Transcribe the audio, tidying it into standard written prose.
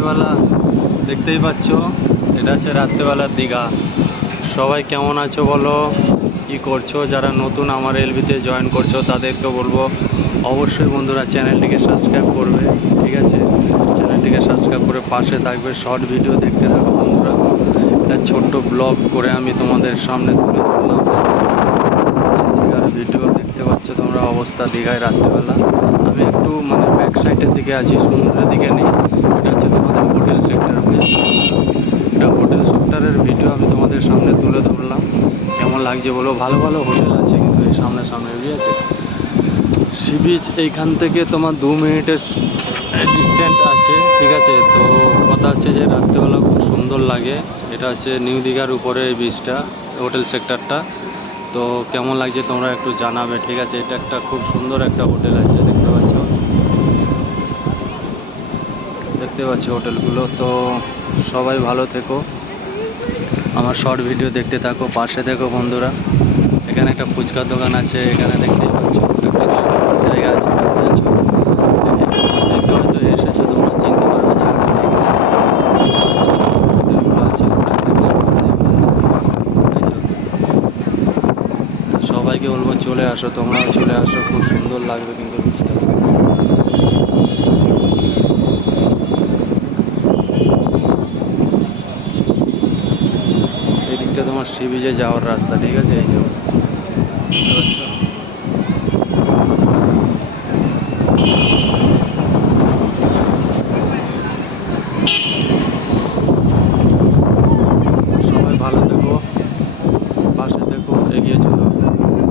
রাত্রেবেলা দেখতেই পাচ্ছ, এটা হচ্ছে রাত্রেবেলার দীঘা। সবাই কেমন আছো বলো, কি করছো? যারা নতুন আমার এলবিতে জয়েন করছো তাদেরকে বলবো অবশ্যই বন্ধুরা চ্যানেলটিকে সাবস্ক্রাইব করবে, ঠিক আছে? চ্যানেলটিকে সাবস্ক্রাইব করে পাশে থাকবে, শর্ট ভিডিও দেখতে থাকো বন্ধুরা। একটা ছোট্ট ব্লগ করে আমি তোমাদের সামনে তুলে ধরলাম। দীঘার ভিডিও দেখতে পাচ্ছ তোমরা, অবস্থা দীঘায় রাত্রেবেলা। আমি একটু ব্যাক সাইডের দিকে আছি, সমুদ্রের দিকে নেই। এটা হচ্ছে তোমাদের হোটেল সেক্টর, এটা হোটেল সেক্টরের ভিডিও আমি তোমাদের সামনে তুলে ধরলাম। কেমন লাগছে বলো? ভালো ভালো হোটেল আছে কিন্তু এই সামনে সামনে, ঠিক আছে? সি বিচ এইখান থেকে তোমার 2 মিনিটের ডিস্টেন্স আছে, ঠিক আছে? তো কথা হচ্ছে যে রাত্রেবেলা খুব সুন্দর লাগে। এটা হচ্ছে নিউ দীঘার উপরে এই বিচটা, হোটেল সেক্টরটা। তো কেমন লাগছে তোমরা একটু জানাবে, ঠিক আছে? এটা একটা খুব সুন্দর একটা হোটেল আছে, দেখতে পাচ্ছ হোটেলগুলো। তো সবাই ভালো থেকো, আমার শর্ট ভিডিও দেখতে থাকো, পাশে থেকো বন্ধুরা। এখানে একটা ফুচকার দোকান আছে, এখানে দেখতেই পাচ্ছ একটা জায়গা আছে, বুঝেছো? দেখে হয়তো এসেছো, তোমরা চিনতে পারবে জায়গাটা দেখলে। হোটেলগুলো আছে, সবাইকে বলবো চলে আসো, তোমরাও চলে আসো, খুব সুন্দর লাগবে কিন্তু বিচটা। এদিকটা তোমার সি বিচে যাওয়ার রাস্তা, ঠিক আছে? এই যে বুঝতে পারছো।